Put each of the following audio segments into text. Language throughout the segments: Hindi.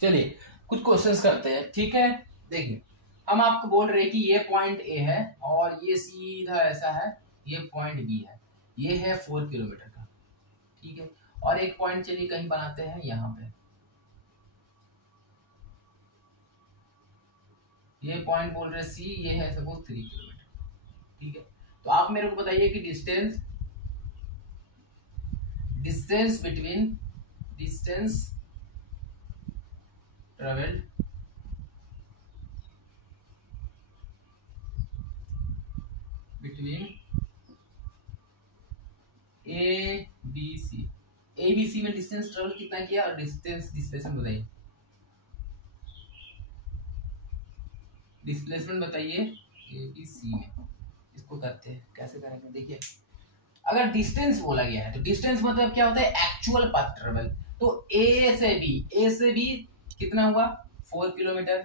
चलिए कुछ क्वेश्चंस करते हैं, ठीक है। देखिए हम आपको बोल रहे हैं कि ये पॉइंट ए है और ये सीधा ऐसा है, ये पॉइंट बी है, ये है 4 किलोमीटर का, ठीक है। और एक पॉइंट चलिए कहीं बनाते हैं यहाँ पे, ये पॉइंट बोल रहे सी, ये है सपोज 3 किलोमीटर, ठीक है। तो आप मेरे को बताइए कि distance between distance travelled between A B C में डिस्टेंस ट्रेवल कितना किया और डिस्टेंस डिस्प्लेसमेंट बताइए, डिस्प्लेसमेंट बताइए ए बी सी में। इसको करते हैं, कैसे करेंगे देखिए। अगर डिस्टेंस बोला गया है तो डिस्टेंस मतलब क्या होता है, एक्चुअल पाथ ट्रेवल। तो ए से बी कितना हुआ 4 किलोमीटर,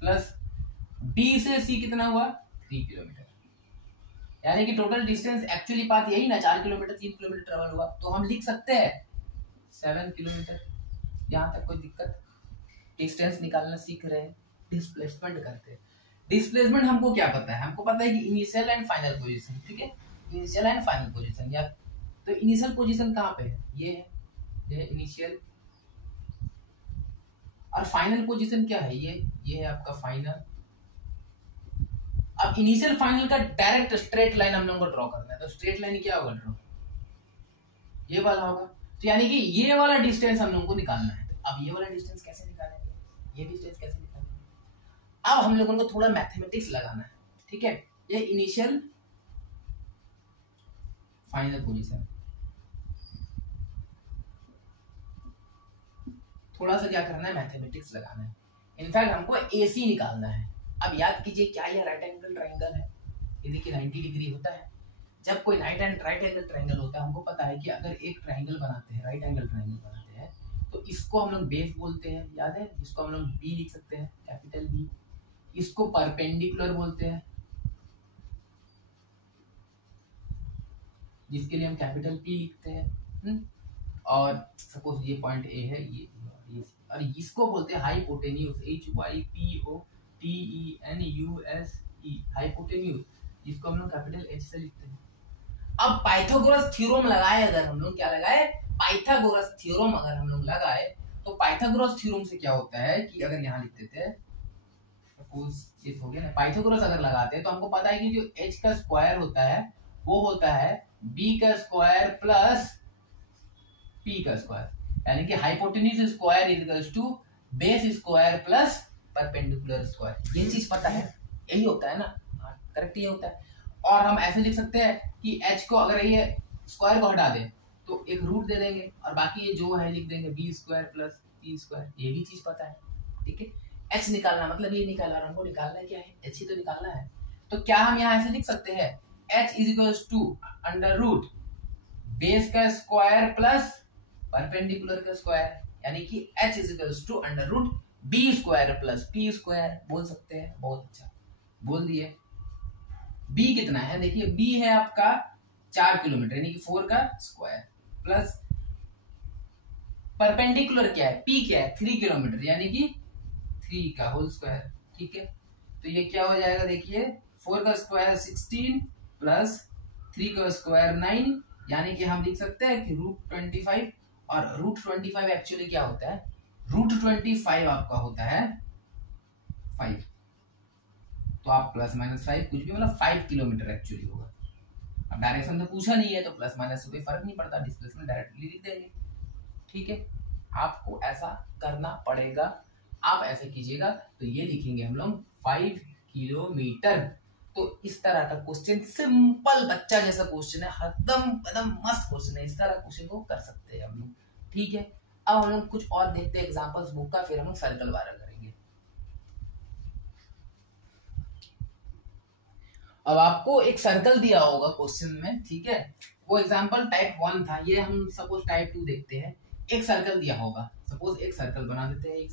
प्लस बी से सी कितना हुआ 3 किलोमीटर, यानी कि टोटल डिस्टेंस एक्चुअली पाथ यही ना 4 किलोमीटर 3 किलोमीटर ट्रेवल हुआ। तो हम लिख सकते हैं 7 किलोमीटर। यहां तक कोई दिक्कत? डिस्टेंस निकालना सीख रहे हैं, डिस्प्लेसमेंट करते हैं। डिस्प्लेसमेंट हमको क्या पता है, हमको पता है कि इनिशियल एंड फाइनल पोजीशन, ठीक है। इनिशियल एंड फाइनल पोजीशन, या तो इनिशियल पोजीशन कहाँ पे है, ये है इनिशियल, और फाइनल पोजीशन क्या है, ये है आपका फाइनल। अब इनिशियल फाइनल का डायरेक्ट स्ट्रेट लाइन हम लोग को ड्रॉ करना है, तो स्ट्रेट लाइन क्या होगा, ड्रॉ ये वाला होगा। तो यानी कि ये वाला डिस्टेंस हम लोग को निकालना है। तो अब ये वाला डिस्टेंस कैसे निकालेंगे, ये डिस्टेंस कैसे निकालेंगे, अब हम लोगों को थोड़ा मैथमेटिक्स लगाना है, ठीक है। ये इनिशियल फाइनल पोजीशन, थोड़ा सा क्या करना है, मैथमेटिक्स लगाना है। इनफैक्ट हमको एसी निकालना है। अब याद कीजिए क्या ये राइट एंगल ट्राइंगल है, ये देखिए 90 डिग्री होता है। जब कोई राइट एंगल ट्राइंगल होता है, हमको पता है कि अगर एक ट्राइंगल बनाते हैं, राइट एंगल ट्राइंगल बनाते हैं, तो इसको हम लोग बेस बोलते हैं, याद है, जिसको हम लोग बी लिख सकते हैं, कैपिटल बी। इसको परपेंडिकुलर बोलते हैं, जिसके लिए हम कैपिटल पी लिखते हैं। और सपोज ये पॉइंट ए है, ये और इसको बोलते हैं हाइपोटेन्यूज, HYPOTENUS, हाइपोटेन्यूज, जिसको हम लोग कैपिटल एच से लिखते हैं। अब पाइथागोरस थ्योरम लगाए, अगर हम लोग क्या लगाए, पाइथागोरस थ्योरम अगर हम लोग लगाए, तो पाइथागोरस थ्योरम से क्या होता है कि अगर यहाँ लिखते थे, सपोज ये हो गया ना, पाइथागोरस अगर लगाते हैं तो हमको पता है कि जो h का स्क्वायर होता है वो होता है b का स्क्वायर प्लस p का स्क्वायर, यानी कि hypotenuse square equals to base square plus perpendicular square. ये चीज पता है, यही होता है ना, करेक्ट ये होता है। और हम ऐसे लिख सकते हैं कि h को अगर ये स्क्वायर को हटा दे तो एक रूट दे देंगे, और बाकी ये जो है लिख देंगे B square plus P square, ये भी चीज पता है, ठीक है। h निकालना मतलब ये निकालना, और हमको निकालना क्या है, h ही तो निकालना है। तो क्या हम यहाँ ऐसे लिख सकते हैं, h is equals to under root base का स्क्वायर प्लस परपेंडिकुलर का स्क्वायर, यानी कि h is equals to under root B square plus P square बोल सकते हैं। बहुत अच्छा बोल दिए। b कितना है, देखिए b है आपका 4 किलोमीटर, यानी कि 4 का स्क्वायर, प्लस परपेंडिकुलर क्या है, p क्या है 3 किलोमीटर, यानी कि 3 का होल स्क्वायर, ठीक है। तो ये क्या हो जाएगा, देखिए 4 का स्क्वायर 16 प्लस 3 का स्क्वायर 9, यानी कि हम लिख सकते हैं कि रूट 25, और रूट 25 एक्चुअली क्या होता है, रूट 25 आपका होता है 5, तो आप प्लस माइनस 5 कुछ भी मतलब 5 किलोमीटर एक्चुअली होगा। अब डायरेक्शन तो पूछा नहीं है तो प्लस माइनस से कोई फर्क नहीं पड़ता, डिस्प्लेसमेंट डायरेक्टली लिख देंगे, ठीक है। आपको ऐसा करना पड़ेगा, आप ऐसे कीजिएगा तो ये लिखेंगे हम लोग 5 किलोमीटर। तो इस तरह का क्वेश्चन, सिंपल बच्चा जैसा क्वेश्चन है, एकदम मस्त क्वेश्चन है, इस तरह क्वेश्चन को कर सकते हैं हम लोग, ठीक है। अब हम लोग कुछ और देखते हैं एग्जांपल्स बुक का, फिर हम लोग सर्कल वाला करेंगे। अब आपको एक सर्कल दिया होगा क्वेश्चन में, ठीक है, वो एग्जांपल टाइप 1 था, ये हम सपोज टाइप 2 देखते हैं। एक सर्कल दिया होगा, सपोज एक सर्कल बना देते हैं, एक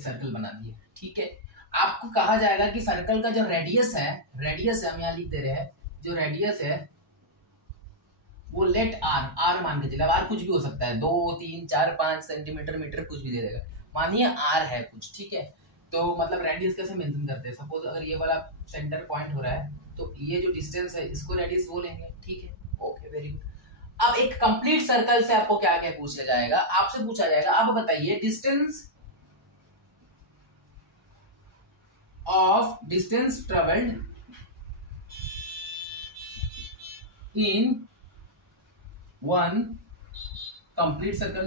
सर्कल बना दिए, ठीक है। आपको कहा जाएगा कि सर्कल का जो रेडियस है हम यहाँ लिख दे रहे हैं, जो रेडियस है वो लेट आर मान के चले। अब आर कुछ भी हो सकता है, 2 3 4 5 सेंटीमीटर, मीटर, कुछ भी दे देगा। मानिए आर है कुछ, ठीक है। तो मतलब रेडियस कैसे मेंशन करते हैं, सपोज अगर ये वाला सेंटर पॉइंट हो रहा है तो ये जो डिस्टेंस है इसको रेडियस बोलेंगे, ठीक है। Okay, very good. अब एक कंप्लीट सर्कल से आपको क्या क्या पूछा जाएगा, आपसे पूछा जाएगा अब बताइए distance travelled in one complete circle.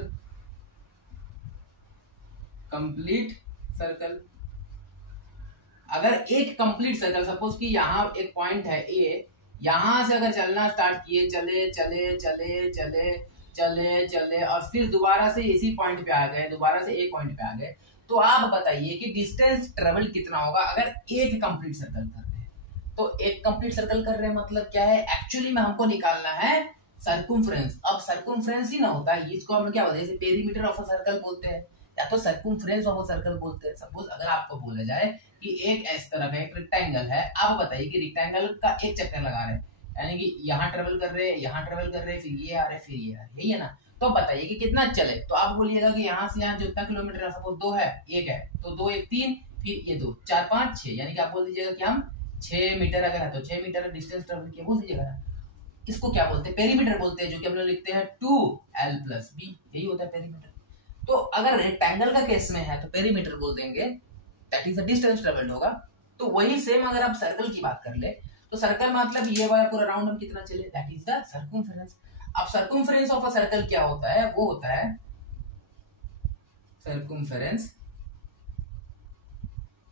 अगर एक कंप्लीट सर्कल, सपोज कि यहाँ एक पॉइंट है ए, यहां से अगर चलना स्टार्ट किए, चले चले चले चले चले चले और फिर दोबारा से इसी पॉइंट पे आ गए, दोबारा से एक पॉइंट पे आ गए, तो आप बताइए कि डिस्टेंस ट्रेवल कितना होगा अगर एक कंप्लीट सर्कल कर रहे हैं। तो एक कंप्लीट सर्कल कर रहे हैं मतलब क्या है, एक्चुअली में हमको निकालना है सर्कमफ्रेंस। अब सर्कमफ्रेंस ही ना होता है, इसको हम क्या बोलते हैं, पेरीमीटर ऑफ अ सर्कल बोलते हैं या तो सर्कमफ्रेंस ऑफ अ सर्कल बोलते हैं। सपोज अगर आपको बोला जाए कि एक इस तरह का एक रेक्टेंगल है, आप बताइए कि रेक्टेंगल का एक चक्कर लगा रहे हैं, यानी कि यहाँ ट्रेवल कर रहे हैं, यहाँ ट्रेवल कर रहे हैं, फिर ये आ रहे हैं, फिर ये आ रहे हैं, यही है ना। तो बताइए कि कितना चले, तो आप बोलिएगा कि यहाँ से यहाँ जितना किलोमीटर है, सपोज 2 है, 1 है, तो 2 1 3, फिर ये 2 4 5 6, यानी कि आप बोल दीजिएगा कि हम 6 मीटर अगर है तो 6 मीटर डिस्टेंस ट्रेवल किया, बोल दीजिएगा ना। इसको क्या बोलते हैं, पेरीमीटर बोलते हैं, जो कि हम लोग लिखते हैं 2l + b, यही होता है पेरीमीटर। तो अगर रेक्टेंगल का केस में है तो पेरीमीटर बोल देंगे, that is the distance travelled होगा। तो वही सेम अगर आप सर्कल की बात कर ले तो सर्कल मतलब ये वाला पूरा राउंड हम कितना चले, दैट इज द सर्कमफेरेंस। अब सर्कमफेरेंस ऑफ अ सर्कल क्या होता है, वो होता है सर्कमफेरेंस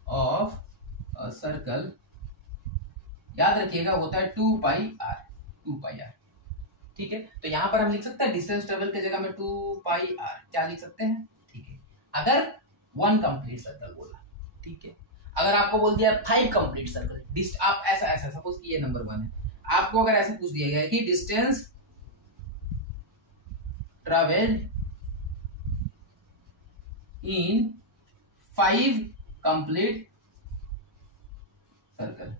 ऑफ अ सर्कल, याद रखिएगा होता है 2 पाई r, ठीक है। तो यहां पर हम लिख सकते हैं डिस्टेंस ट्रेवल की जगह में 2 पाई r क्या लिख सकते हैं, ठीक है, अगर 1 कंप्लीट सर्कल बोला, ठीक है। अगर आपको बोल दिया 5 कंप्लीट सर्कल, आप ऐसा सपोज कि ये नंबर 1 है, आपको अगर ऐसे पूछ दिया गया है कि distance travelled in 5 complete circle,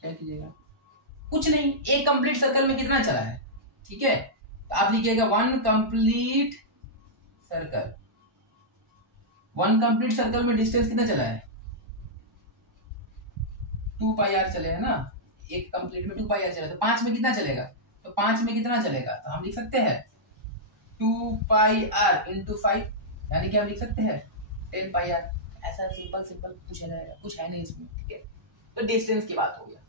क्या कीजिएगा, कुछ नहीं, एक कंप्लीट सर्कल में कितना चला है, ठीक है। तो आप लिखिएगा 1 कंप्लीट सर्कल, 1 कंप्लीट सर्कल में डिस्टेंस कितना चला है, 2 पाई r चले है ना, एक कंप्लीट में 2 पाई r चला, तो 5 में कितना चलेगा, तो 5 में कितना चलेगा, तो हम लिख सकते हैं 2 पाई r इंटू 5, यानी कि हम लिख सकते हैं 10 पाई r। ऐसा सिंपल पूछा जाएगा, कुछ है नहीं इसमें, ठीक है। तो डिस्टेंस की बात हो गया।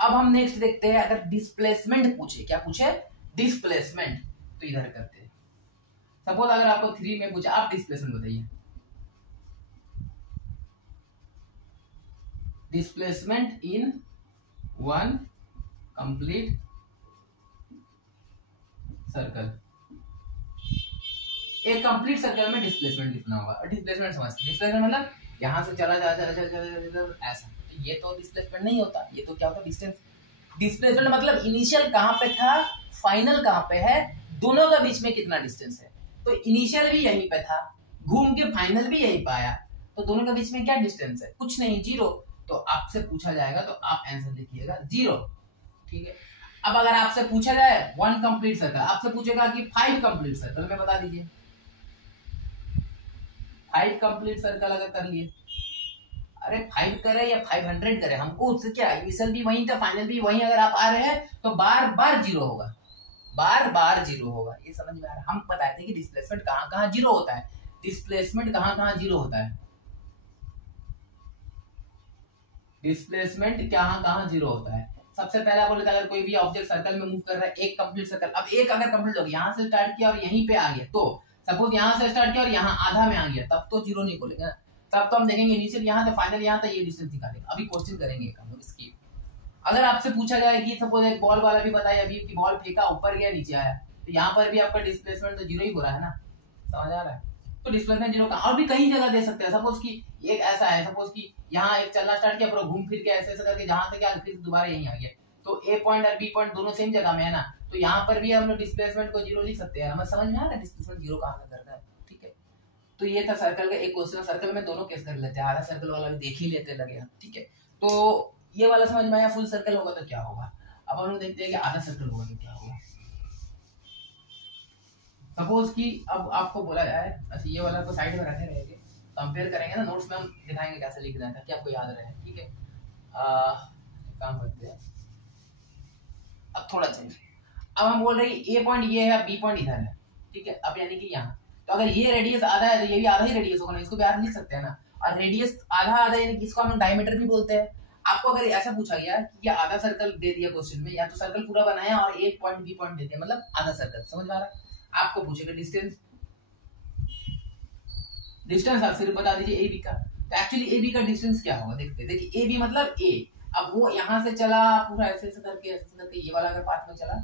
अब हम नेक्स्ट देखते हैं, अगर डिस्प्लेसमेंट पूछे, क्या पूछे, डिस्प्लेसमेंट, तो इधर करते हैं। सपोज अगर आपको 3 में पूछा, आप डिस्प्लेसमेंट बताइए, डिस्प्लेसमेंट इन 1 कंप्लीट सर्कल, एक कंप्लीट सर्कल में डिस्प्लेसमेंट लिखना होगा। डिस्प्लेसमेंट समझते, डिस्प्लेसमेंट मतलब यहां से चला ऐसा, तो ये तो डिस्प्लेसमेंट नहीं होता, ये तो क्या होता है, डिस्टेंस। डिस्प्लेसमेंट मतलब इनिशियल कहां पे था, फाइनल कहां पे है, दोनों का बीच में कितना डिस्टेंस है। तो इनिशियल भी यहीं पे था, घूम के फाइनल भी यहीं पे आया, तो दोनों के बीच में क्या डिस्टेंस है, कुछ नहीं, 0। तो आपसे पूछा जाएगा तो आप आंसर लिखिएगा 0, ठीक है। अब अगर आपसे पूछा जाए 1 कंप्लीट सर्कल, आपसे पूछेगा कि 5 कंप्लीट सर्कल में बता दीजिए, 5 कंप्लीट सर्कल अगर कर लिए, अरे 5 करे या 500 करे, हमको उससे क्या, इनिशियल भी वहीं था, फाइनल भी वहीं, अगर आप आ रहे हैं तो बार बार 0 होगा, बार बार 0 होगा, ये समझ में आ रहा है। हम बताए थे कि डिस्प्लेसमेंट कहां कहां 0 होता है, डिस्प्लेसमेंट कहां कहां 0 होता है, डिस्प्लेसमेंट कहां कहां 0 होता है। सबसे पहला बोले अगर कोई भी ऑब्जेक्ट सर्कल में मूव कर रहा है, एक कंप्लीट सर्कल, अब एक अगर कंप्लीट हो गया, यहां से स्टार्ट किया और यहीं पे आ गया, तो सपोज यहां से स्टार्ट किया और यहां आधा में आ गया, तब तो 0 नहीं बोलेंगे ना, तब तो हम देखेंगे इनिशियल यहां था, फाइनल यहां था, ये डिस्टेंस निकालेंगे। अभी क्वेश्चन करेंगे हम लोग इसकी। अगर आपसे पूछा जाए कि सपोज एक बॉल वाला भी बताया अभी कि बॉल फेंका, ऊपर गया, नीचे आया, तो यहाँ पर भी आपका डिस्प्लेसमेंट तो 0 ही हो रहा है ना, समझ आ रहा है। तो डिस्प्लेसमेंट 0 का और भी कई जगह दे सकते हैं। सपोज कि एक ऐसा है, सपोज कि यहाँ एक चलना स्टार्ट किया, पूरा घूम फिर के ऐसे करके जहां से क्या फिर दोबारा यहीं आ गया, तो ए पॉइंट और बी पॉइंट दोनों सेम जगह में है ना, तो यहाँ पर भी हम लोग डिस्प्लेसमेंट को 0 लिख सकते हैं। हमें समझ में आ रहा है डिस्प्लेसमेंट 0 कहाँ से करना है, ठीक है। तो ये था सर्कल का एक क्वेश्चन, सर्कल में दोनों केस कर लेते हैं, आधा सर्कल वाला भी देख ही लेते लगे हम, ठीक है। तो ये वाला समझ में आया, फुल सर्कल होगा तो क्या होगा। अब हम लोग देखते हैं कि आधा सर्कल होगा तो क्या होगा। सपोज कि अब आपको बोला जाए, अच्छा ये वाला तो साइड में रखे रहेंगे, कंपेयर करेंगे ना, नोट्स में हम दिखाएंगे कैसे लिखना है ताकि आपको याद रहे, ठीक है। काम करते हैं, अब थोड़ा चेंज। अब हम बोल रहे हैं कि ए पॉइंट ये है, बी पॉइंट इधर है, ठीक है। अब यानी कि यहाँ, तो अगर ये रेडियस आधा है तो ये भी आधा ही रेडियस होगा ना, इसको भी आधा लिख सकते हैं ना। और रेडियस आधा आधा यानी कि इसको हम डायमीटर भी बोलते हैं। आपको अगर ऐसा पूछा गया कि ये आधा सर्कल दे दिया क्वेश्चन में, या तो सर्कल पूरा बनाया और एक पॉइंट बी पॉइंट दे दिया, मतलब आधा सर्कल, समझ में आ रहा है। आपको पूछेगा डिस्टेंस, डिस्टेंस आप सिर्फ बता दीजिए ए बी का। तो एक्चुअली ए बी का डिस्टेंस क्या होगा, देखते देखिए। ए बी मतलब ए, अब वो यहाँ से चला पूरा ऐसे ऐसे करके ये वाला अगर पाथ में चला,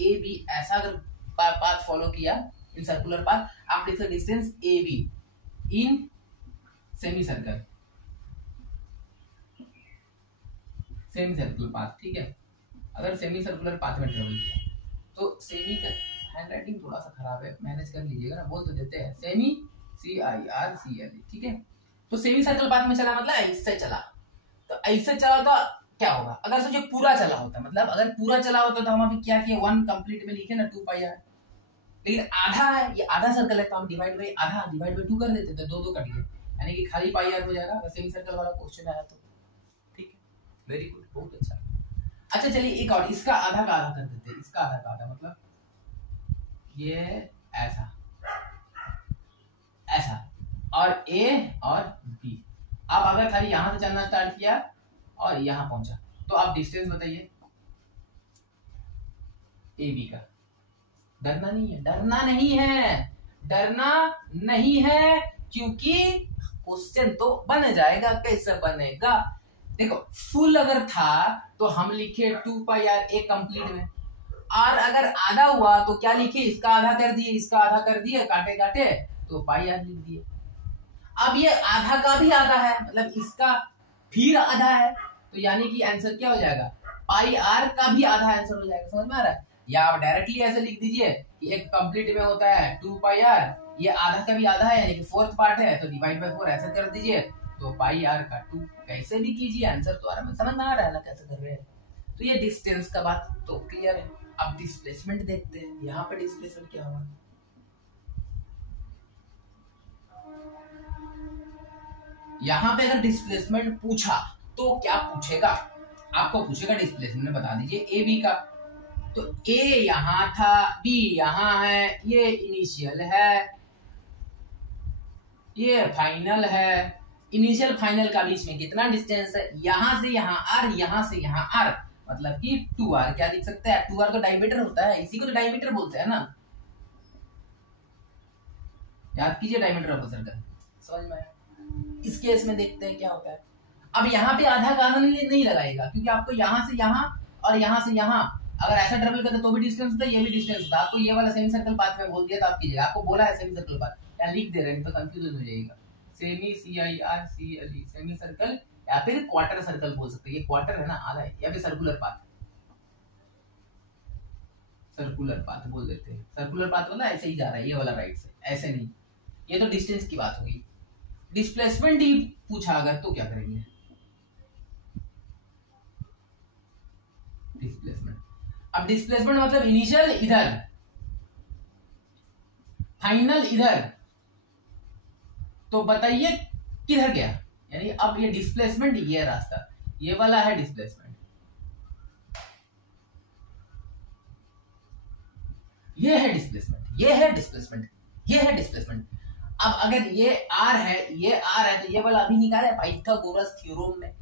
ए बी ऐसा अगर पाथ फॉलो किया इन सर्कुलर पाथ, आप लिख सकते distance A be in semi circle, semi circular path, ठीक है। अगर सेमी सर्कुलर पाथ में ट्रेवल किया तो सेमी का हैंडराइटिंग थोड़ा सा खराब है, मैनेज कर लीजिएगा ना, बोल तो देते हैं सेमी CIRCL, ठीक है। तो सेमी सर्कल पाथ में चला मतलब ऐसे चला, तो ऐसे चला तो क्या होगा, अगर सोचिए पूरा चला होता, मतलब अगर पूरा चला होता तो हम अभी क्या किए, 1 कंप्लीट में लिखे ना 2 पाई आर, लेकिन आधा है, ये आधा सर्कल है तो हम डिवाइड बाई आधा, डिवाइड बाई 2 कर देते थे, 2 2 कट गए, यानी कि खाली पाई आर हो जाएगा अगर सेमी सर्कल वाला क्वेश्चन आया तो, ठीक है। वेरी गुड, बहुत अच्छा। अच्छा चलिए एक और, इसका आधा का आधा कर देते हैं, इसका आधा का आधा मतलब ये ऐसा ऐसा, और ए और बी। अब अगर खाली यहां से चलना स्टार्ट किया और यहां पहुंचा, तो आप डिस्टेंस बताइए ए बी का। डरना नहीं है, डरना नहीं है, डरना नहीं है, क्योंकि क्वेश्चन तो बन जाएगा। कैसे बनेगा, देखो फुल अगर था तो हम लिखे 2 पाई आर ए कंप्लीट में, और अगर आधा हुआ तो क्या लिखे, इसका आधा कर दिए, इसका आधा कर दिए, काटे काटे तो पाई आर लिख दिए। अब ये आधा का भी आधा है, मतलब इसका फिर आधा है, तो यानी कि आंसर क्या हो जाएगा, पाई आर का भी आधा आंसर हो जाएगा, समझ में आ रहा है। या आप डायरेक्टली ऐसे लिख दीजिए कि एक कंप्लीट में होता है 2 पाई आर, ये आधा का भी आधा है यानी कि 4th पार्ट है, तो डिवाइड बाय 4 ऐसे कर दीजिए, तो पाई आर का 2, कैसे भी कीजिए आंसर तो आराम समझ में आ रहा है ना कैसे कर रहे हैं। तो ये डिस्टेंस का बात तो क्लियर है। अब डिस्प्लेसमेंट देखते हैं, यहाँ पे डिस्प्लेसमेंट क्या होगा, यहाँ पे अगर डिस्प्लेसमेंट पूछा तो क्या पूछेगा, आपको पूछेगा डिस्प्लेसमेंट बता दीजिए ए बी का। तो ए यहां था, बी यहां है, ये इनिशियल है, ये फाइनल है। इनिशियल फाइनल का बीच में कितना डिस्टेंस है, यहां से यहां आर, यहां से यहां आर, मतलब कि 2r। क्या लिख सकते हैं, 2r तो डायमीटर होता है, इसी को तो डायमीटर बोलते हैं ना, याद कीजिए डायमीटर ऑफ सर्कल, समझ में आया। इस केस में देखते हैं क्या होता है। अब यहाँ पे आधा का आधा नहीं लगाएगा, क्योंकि आपको यहाँ से यहाँ और यहाँ से यहाँ अगर ऐसा ट्रेवल करते तो भी डिस्टेंस होता है, ये भी डिस्टेंस होता है। आपको ये वाला सेमी सर्कल पाथ में बोल दिया तो आप कीजिएगा, आपको बोला है सेमी सर्कल पाथ, यहाँ लिख दे रहे हैं तो कंफ्यूजन हो जाएगा। सेमी CIRCLE, सेमी सर्कल या फिर क्वार्टर सर्कल बोल सकते हैं, ये क्वार्टर है ना, आधा है, या फिर सर्कुलर पाथ, सर्कुलर पाथ बोल देते हैं। सर्कुलर पाथ मतलब ऐसे ही जा रहा है, ये वाला राइट से, ऐसे नहीं, ये तो डिस्टेंस की बात होगी। डिस्प्लेसमेंट ही पूछा अगर तो क्या करेंगे, डिस्प्लेसमेंट। अब डिस्प्लेसमेंट मतलब इनिशियल इधर, फाइनल इधर, तो बताइए किधर गया, यानी अब ये डिस्प्लेसमेंट, ये रास्ता, ये वाला है डिस्प्लेसमेंट, ये है डिस्प्लेसमेंट, ये है डिस्प्लेसमेंट, ये है डिस्प्लेसमेंट। अब अगर ये r है, ये r है, तो ये वाला अभी निकाला है पाइथागोरस थ्योरम में।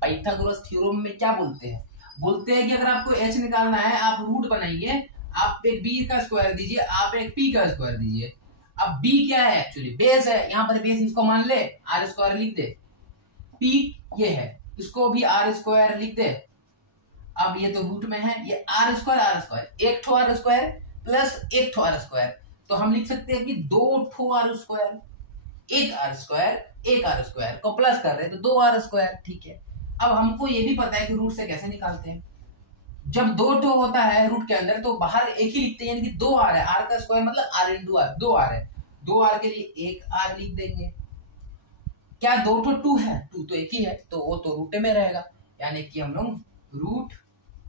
पाइथागोरस थ्योरम में क्या बोलते हैं, बोलते हैं कि अगर आपको h निकालना है, आप रूट बनाइए, आप एक b का स्क्वायर दीजिए, आप एक p का स्क्वायर दीजिए। अब b क्या है, एक्चुअली बेस है, यहाँ पर बेस इसको मान ले, r स्क्वायर लिख दे, p ये है, इसको भी r स्क्वायर लिख दे। अब ये तो रूट में है, ये r स्क्वायर, एक ठो r स्क्वायर प्लस एक ठो r स्क्वायर, तो हम लिख सकते हैं कि 2 ठो r स्क्वायर, एक r स्क्वायर को प्लस कर रहे हैं तो 2 r स्क्वायर, ठीक है। अब हमको ये भी पता है कि रूट से कैसे निकालते हैं, जब 2 ठो होता है रूट के अंदर तो बाहर एक ही लिखते हैं, यानी कि 2 r है, r का स्क्वायर मतलब r इंटू r, 2 r है, 2 r के लिए एक r लिख देंगे। क्या 2 ठो 2 है, 2 तो एक ही है, तो वो तो रूट में रहेगा, यानी कि हम लोग रूट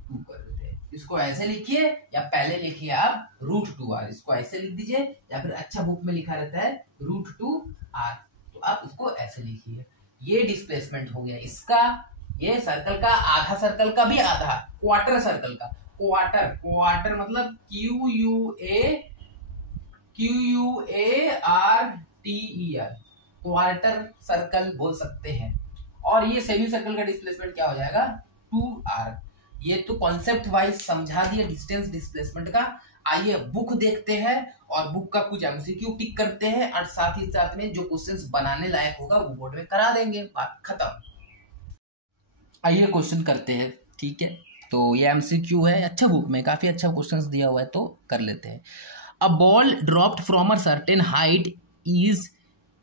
2 कर देते हैं। इसको ऐसे लिखिए या पहले लिखिए आप √2r, इसको ऐसे लिख दीजिए या फिर अच्छा बुक में लिखा रहता है √2r, तो आप इसको ऐसे लिखिए। ये डिस्प्लेसमेंट हो गया इसका, ये सर्कल का आधा, सर्कल का भी आधा, क्वार्टर सर्कल का, क्वार्टर मतलब QUARTER, क्वार्टर सर्कल बोल सकते हैं। और ये सेमी सर्कल का डिस्प्लेसमेंट क्या हो जाएगा 2r। ये तो कॉन्सेप्ट वाइज समझा दिया डिस्टेंस डिस्प्लेसमेंट का। आइए बुक देखते हैं और बुक का कुछ एमसीक्यू टिक करते हैं और साथ ही साथ में जो क्वेश्चंस बनाने लायक होगा वो बोर्ड में करा देंगे, बात खत्म। आइए क्वेश्चन करते हैं, ठीक है। तो ये एमसीक्यू है, अच्छा बुक में काफी अच्छा क्वेश्चंस दिया हुआ है तो कर लेते हैं। A ball dropped from a certain height is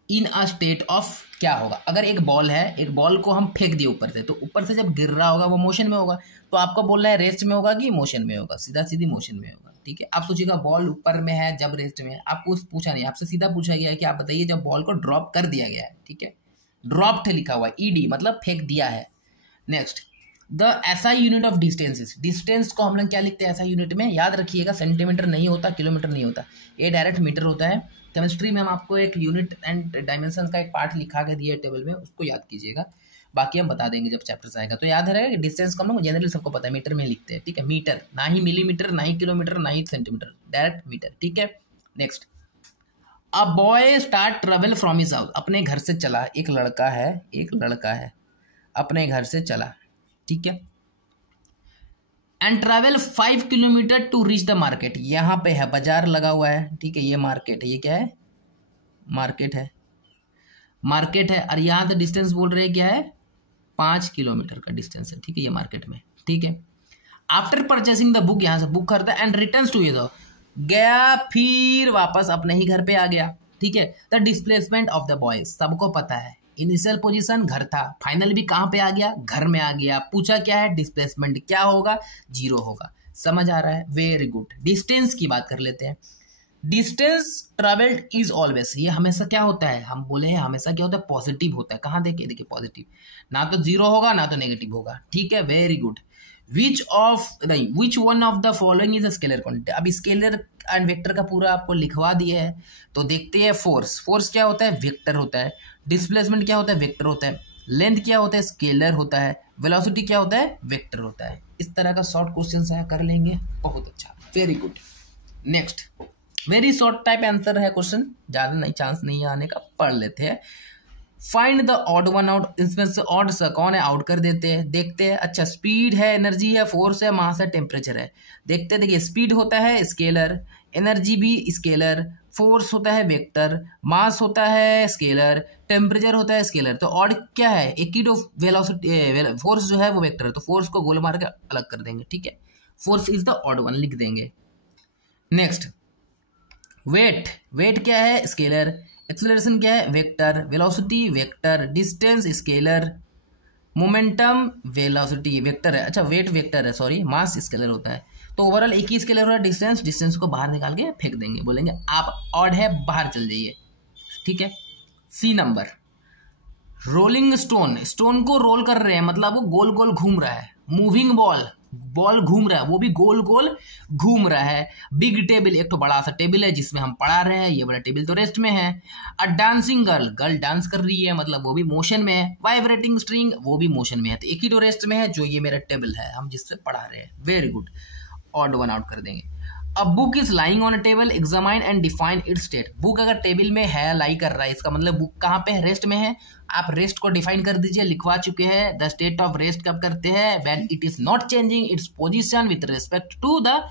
in a state of, क्या होगा अगर एक बॉल है, एक बॉल को हम फेंक दिए ऊपर से, तो ऊपर से जब गिर रहा होगा वो मोशन में होगा, तो आपको बोलना है रेस्ट में होगा कि मोशन में होगा, सीधा सीधी मोशन में होगा, ठीक है। आप सोचिएगा बॉल ऊपर में है जब रेस्ट में है, आपको पूछा नहीं, आपसे सीधा पूछा गया है कि आप बताइए जब बॉल को ड्रॉप कर दिया गया है, ठीक है, ड्रॉप्ड लिखा हुआ है, ED मतलब फेंक दिया है। Next, the SI unit of distances, distance को हम लोग क्या लिखते हैं SI यूनिट में, याद रखिएगा सेंटीमीटर नहीं होता, किलोमीटर नहीं होता, ये डायरेक्ट मीटर होता है। केमिस्ट्री में हम आपको एक यूनिट एंड डायमेंशन का एक पार्ट लिखा के दिए टेबल में, उसको याद कीजिएगा, बाकी हम बता देंगे जब चैप्टर्स आएगा। तो याद रहेगा डिस्टेंस को हम लोग जनरली सबको पता है मीटर में लिखते हैं, ठीक है, मीटर, ना ही मिलीमीटर, ना ही किलोमीटर, ना ही सेंटीमीटर, डायरेक्ट मीटर, ठीक है। Next, a boy start travel from his house, अपने घर से चला, एक लड़का है अपने घर से चला, ठीक है, and travel 5 kilometre to reach the market, यहाँ पे है बाजार लगा हुआ है, ठीक है, ये मार्केट है, ये क्या है मार्केट है, और यहाँ से डिस्टेंस बोल रहे हैं क्या है 5 किलोमीटर का डिस्टेंस है, ठीक है, ये मार्केट में, ठीक है। आफ्टर परचेसिंग द बुक, यहाँ से बुक खरीदा एंड रिटर्न्स टू हिज, गया फिर वापस अपने ही घर पे आ गया, ठीक है। The displacement of the boys, सबको पता है इनिशियल पोजीशन घर था, फाइनल भी कहाँ पे आ गया, घर में आ गया, पूछा क्या है डिस्प्लेसमेंट क्या होगा, 0 होगा, समझ आ रहा है, वेरी गुड। डिस्टेंस की बात कर लेते हैं, डिस्टेंस ट्रेवल्ड इज ऑलवेज, ये हमेशा क्या होता है, हम बोले हैं हमेशा क्या होता है पॉजिटिव होता है, कहाँ देखिए पॉजिटिव, ना तो 0 होगा ना तो नेगेटिव होगा, ठीक है, very good. Which one of the following is a scalar quantity, अब स्केलर एंड वेक्टर का पूरा आपको लिखवा दिया है, तो देखते हैं फोर्स क्या होता है, वेक्टर होता है, डिस्प्लेसमेंट क्या होता है, वेक्टर होता है, लेंथ क्या होता है, स्केलर होता है, वेलोसिटी क्या होता है, वेक्टर होता है। इस तरह का शॉर्ट क्वेश्चन है, कर लेंगे, बहुत अच्छा, very good. Next, very short type answer है क्वेश्चन, ज्यादा नहीं चांस नहीं आने का, पढ़ लेते हैं। Find the odd one out, इसमें से ऑड सा कौन है, आउट कर देते हैं, देखते हैं। अच्छा, स्पीड है, एनर्जी है, फोर्स है, मास है, टेम्परेचर है, देखते हैं। देखिए स्पीड होता है स्केलर, एनर्जी भी स्केलर, फोर्स होता है वेक्टर, मास होता है स्केलर, टेम्परेचर होता है स्केलर, तो ऑड क्या है, एक ही वेलोसिटी, फोर्स जो है वो वेक्टर है, तो फोर्स को गोल मार के अलग कर देंगे, ठीक है, force is the odd one लिख देंगे। नेक्स्ट, वेट क्या है, स्केलर, एक्सेलरेशन क्या है, vector, velocity vector, distance scalar, momentum velocity vector है, अच्छा वेट वेक्टर है, सॉरी, मास स्केलर होता है, तो ओवरऑल एक ही स्केलर हो रहा है, डिस्टेंस को बाहर निकाल के फेंक देंगे, बोलेंगे आप ऑड है बाहर चल जाइए, ठीक है। सी नंबर, रोलिंग स्टोन को रोल कर रहे हैं, मतलब वो गोल गोल घूम रहा है, मूविंग बॉल घूम रहा है, वो भी गोल गोल घूम रहा है। बिग टेबल, एक तो बड़ा सा टेबल है जिसमें हम पढ़ा रहे हैं, ये बड़ा टेबल तो रेस्ट में है। अ डांसिंग गर्ल डांस कर रही है, मतलब वो भी मोशन में है। वाइब्रेटिंग स्ट्रिंग, वो भी मोशन में है, तो एक ही तो रेस्ट में है जो ये मेरा टेबल है हम जिससे पढ़ा रहे हैं, very good, odd one out कर देंगे। A book is lying on a table, examine and define it's state, book अगर टेबल में है, लाई कर रहा है, इसका मतलब बुक कहाँ पे है, रेस्ट में है, आप रेस्ट को डिफाइन कर दीजिए, लिखवा चुके हैं। द स्टेट ऑफ रेस्ट कब करते हैं, when it is not changing its position with respect to the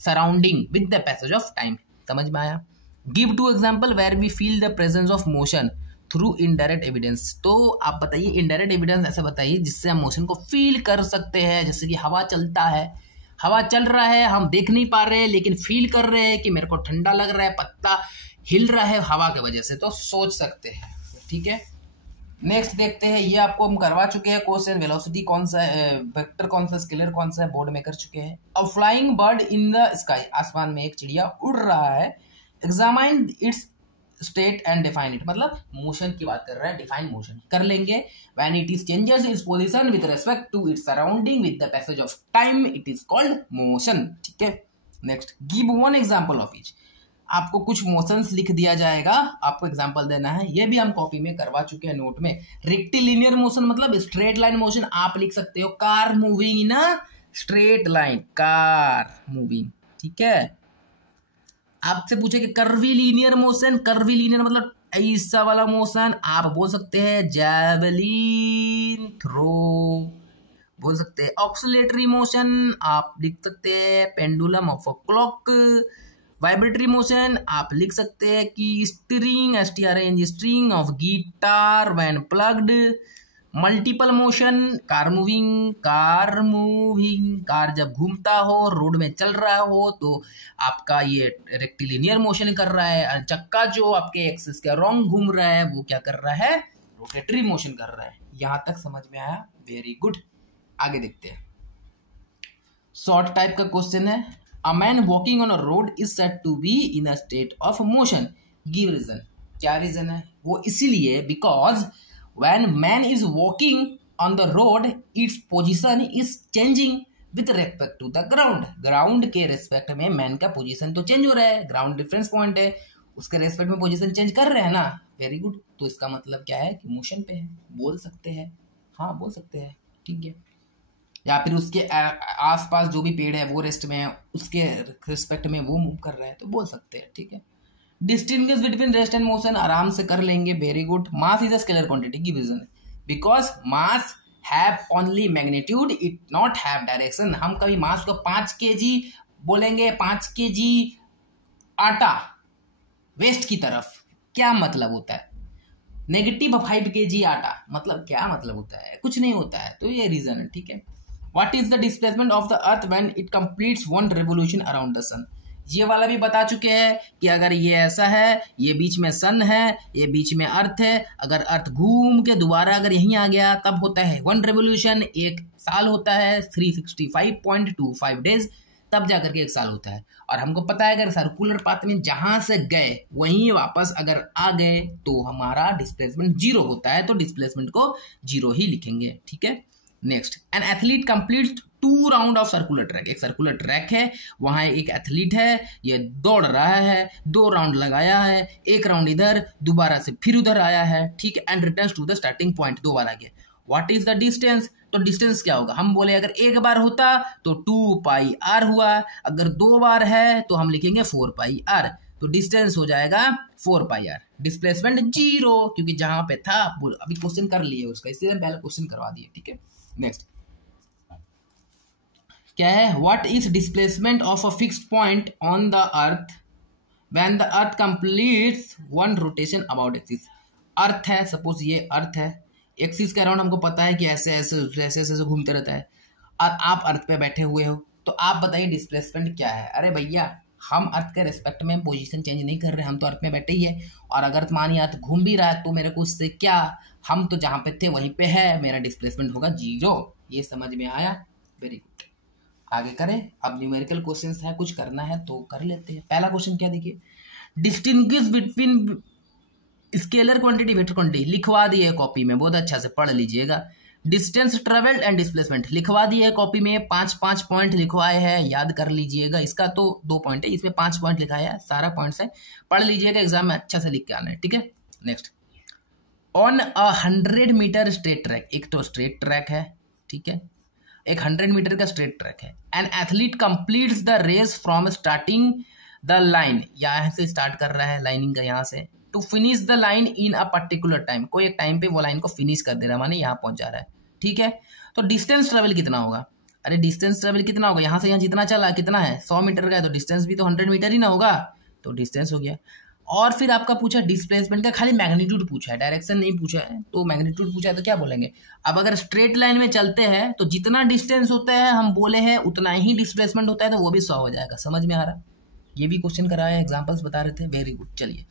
surrounding with the passage of time, समझ में आया। Give 2 example where we feel the presence of motion through indirect evidence, तो आप बताइए इनडायरेक्ट एविडेंस ऐसे बताइए जिससे हम मोशन को फील कर सकते हैं, जैसे कि हवा चलता है, हवा चल रहा है, हम देख नहीं पा रहे हैं लेकिन फील कर रहे हैं कि मेरे को ठंडा लग रहा है, पत्ता हिल रहा है हवा की वजह से, तो सोच सकते हैं, ठीक है। नेक्स्ट देखते हैं, ये आपको हम करवा चुके हैं क्वेश्चन, वेलोसिटी कौन सा है, वेक्टर कौन सा, स्केलर कौन सा है, बोर्ड में कर चुके हैं। A flying bird in the sky, आसमान में एक चिड़िया उड़ रहा है, examine its state and define it, मतलब मोशन की बात कर रहा है, डिफाइन मोशन कर लेंगे। When it is changes its position with respect to its surrounding with the passage of time it is called motion. ठीक है, next give one example of each. आपको कुछ मोशंस लिख दिया जाएगा, आपको एग्जांपल देना है, ये भी हम कॉपी में करवा चुके हैं नोट में। रेक्टिलिनियर मोशन मतलब स्ट्रेट लाइन मोशन, आप लिख सकते हो car moving in a straight line, car moving. ठीक है, आपसे पूछे कि कर्वीलिनियर मोशन, कर्वीलिनियर मतलब ऐसा वाला मोशन, आप बोल सकते हैं जैवलिन थ्रो, बोल सकते हैं ऑक्सिलेटरी मोशन, आप लिख सकते हैं pendulum of a clock. Vibratory motion आप लिख सकते हैं कि string, STRING, string of guitar when plugged. Multiple motion car moving, car जब घूमता हो, रोड में चल रहा हो तो आपका ये रेक्टिलिनियर मोशन कर रहा है। चक्का जो आपके एक्सिस के रॉन्ग घूम रहा है वो क्या कर रहा है, रोटेटरी मोशन कर रहा है। यहां तक समझ में आया, वेरी गुड। आगे देखते हैं, शॉर्ट टाइप का क्वेश्चन है। A man walking on a road is said to be in a state of motion, give reason. क्या रीजन है वो, इसीलिए because when man is walking on the road its position is changing with respect to the ground के रेस्पेक्ट में मैन का पोजीशन तो चेंज हो रहा है, ग्राउंड डिफरेंस पॉइंट है, उसके रेस्पेक्ट में पोजीशन चेंज कर रहे हैं ना, वेरी गुड। तो इसका मतलब क्या है कि मोशन पे है, बोल सकते हैं, हाँ बोल सकते हैं। ठीक है, या फिर उसके आसपास जो भी पेड़ है वो रेस्ट में है, उसके रेस्पेक्ट में वो मूव कर रहा है तो बोल सकते हैं। ठीक है, distinguish between rest and motion आराम से कर लेंगे, very good. Mass is a scalar quantity की reason, because mass have only magnitude it not have direction. हम कभी मास को 5 kg बोलेंगे, 5 kg आटा वेस्ट की तरफ, क्या मतलब होता है, नेगेटिव 5 kg आटा, मतलब क्या मतलब होता है, कुछ नहीं होता है। तो ये रीजन है। ठीक है, what is the displacement of the earth when it completes one revolution around the sun, ये वाला भी बता चुके हैं कि अगर ये ऐसा है, ये बीच में सन है, ये बीच में अर्थ है, अगर अर्थ घूम के दोबारा अगर यहीं आ गया तब होता है वन रेवोल्यूशन, 1 साल होता है 365.25 डेज, तब जाकर के 1 साल होता है। और हमको पता है अगर सर्कुलर पाथ में जहां से गए वहीं वापस अगर आ गए तो हमारा डिस्प्लेसमेंट 0 होता है, तो डिस्प्लेसमेंट को 0 ही लिखेंगे। ठीक है, next an athlete complete 2 round of circular track, एक सर्कुलर ट्रैक है, वहां एक एथलीट है, ये दौड़ रहा है, 2 राउंड लगाया है, 1 राउंड इधर, दोबारा से फिर उधर आया है। ठीक है, and returns to the starting point, 2 बार आ गया। व्हाट इज द डिस्टेंस, तो डिस्टेंस क्या होगा, हम बोले अगर 1 बार होता तो 2πr हुआ, अगर 2 बार है तो हम लिखेंगे 4πr, तो डिस्टेंस हो जाएगा 4πr। डिस्प्लेसमेंट 0, क्योंकि जहां पे था अभी क्वेश्चन कर लिए उसका, इसलिए पहले क्वेश्चन करवा दिए। ठीक है, नेक्स्ट क्या है, what is displacement of a fixed point on the earth when the earth completes one rotation about axis. Earth है, सपोज ये अर्थ है, एक्सिस के अराउंड हमको पता है कि ऐसे ऐसे घूमते रहता है, और आप अर्थ पे बैठे हुए हो, तो आप बताइए डिस्प्लेसमेंट क्या है। अरे भैया, हम अर्थ के रेस्पेक्ट में पोजीशन चेंज नहीं कर रहे, हम तो अर्थ में बैठे ही है, और अगर मानिए अर्थ घूम भी रहा है तो मेरे को उससे क्या, हम तो जहां पे थे वहीं पे है, मेरा डिस्प्लेसमेंट होगा 0। ये समझ में आया, वेरी गुड। आगे करें, अब न्यूमेरिकल क्वेश्चंस है, कुछ करना है तो कर लेते हैं। पहला क्वेश्चन क्या देखिए, distinguish between scalar quantity vector quantity, लिखवा दिए कॉपी में, बहुत अच्छा से पढ़ लीजिएगा। डिस्टेंस ट्रेवल्ड एंड डिस्प्लेसमेंट लिखवा दिए कॉपी में, 5-5 पॉइंट लिखवाए हैं, याद कर लीजिएगा। इसका तो 2 पॉइंट है, इसमें 5 पॉइंट लिखाया है, सारा पॉइंट्स है, पढ़ लीजिएगा, एग्जाम में अच्छा से लिख के आना है। ठीक है, next on 100 metre straight track, एक तो स्ट्रेट ट्रैक है, ठीक है, एक 100 मीटर का स्ट्रेट ट्रैक है। An athlete completes the race from starting the line, यहाँ से स्टार्ट कर रहा है लाइनिंग का, यहाँ से, to finish the line in a particular time, कोई एक टाइम पे वो लाइन को फिनिश कर दे रहा है, माने यहाँ पहुंच जा रहा है। ठीक है, तो डिस्टेंस ट्रेवल कितना होगा, अरे डिस्टेंस ट्रेवल कितना होगा, यहाँ से यहाँ जितना चला कितना है, 100 मीटर का है, तो डिस्टेंस भी तो 100 मीटर ही ना होगा, तो डिस्टेंस हो गया। और फिर आपका पूछा डिस्प्लेसमेंट का, खाली मैग्नीट्यूड पूछा है, डायरेक्शन नहीं पूछा है, तो मैग्नीट्यूड पूछा है तो क्या बोलेंगे। अब अगर स्ट्रेट लाइन में चलते हैं तो जितना डिस्टेंस होता है हम बोले हैं उतना ही डिस्प्लेसमेंट होता है, तो वो भी 100 हो जाएगा। समझ में आ रहा, ये भी क्वेश्चन कराया, एग्जांपल्स बता रहे थे, वेरी गुड। चलिए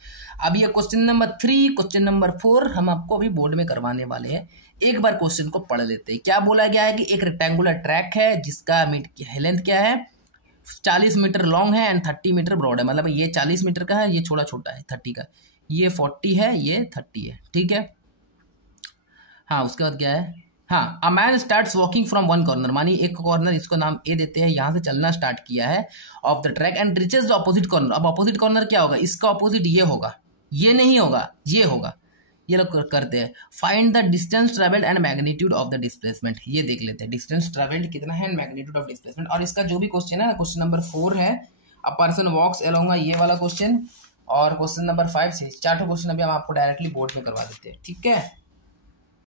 अब ये क्वेश्चन नंबर 3, क्वेश्चन नंबर 4 हम आपको अभी बोर्ड में करवाने वाले हैं। एक बार क्वेश्चन को पढ़ लेते हैं। क्या बोला गया है कि एक रेक्टेंगुलर ट्रैक है जिसका लेंथ क्या है, 40 मीटर लॉन्ग है एंड 30 मीटर ब्रॉड है, मतलब ये 40 मीटर का है, ये छोटा छोटा है 30 का। ये 40 है, ये 30 है, ठीक है। हाँ, उसके बाद क्या है, हाँ, a man starts walking from one corner, मानी एक कॉर्नर, इसको नाम ए देते हैं, यहाँ से चलना स्टार्ट किया है of the track and reaches the opposite corner. अब ऑपोजिट कॉर्नर क्या होगा, इसका ऑपोजिट ये होगा, ये नहीं होगा, ये होगा, ये लोग करते हैं। Find the distance travelled and magnitude of the displacement, ये देख लेते हैं डिस्टेंस ट्रेवल्ड कितना है एंड मैग्नीट्यूड ऑफ डिस्प्लेसमेंट। और इसका जो भी क्वेश्चन है, क्वेश्चन नंबर 4 है, अ पर्सन वॉक्स अलोंग, ये वाला क्वेश्चन, और क्वेश्चन नंबर 5 से 4 क्वेश्चन अभी हम आपको डायरेक्टली बोर्ड में करवा देते हैं, ठीक है।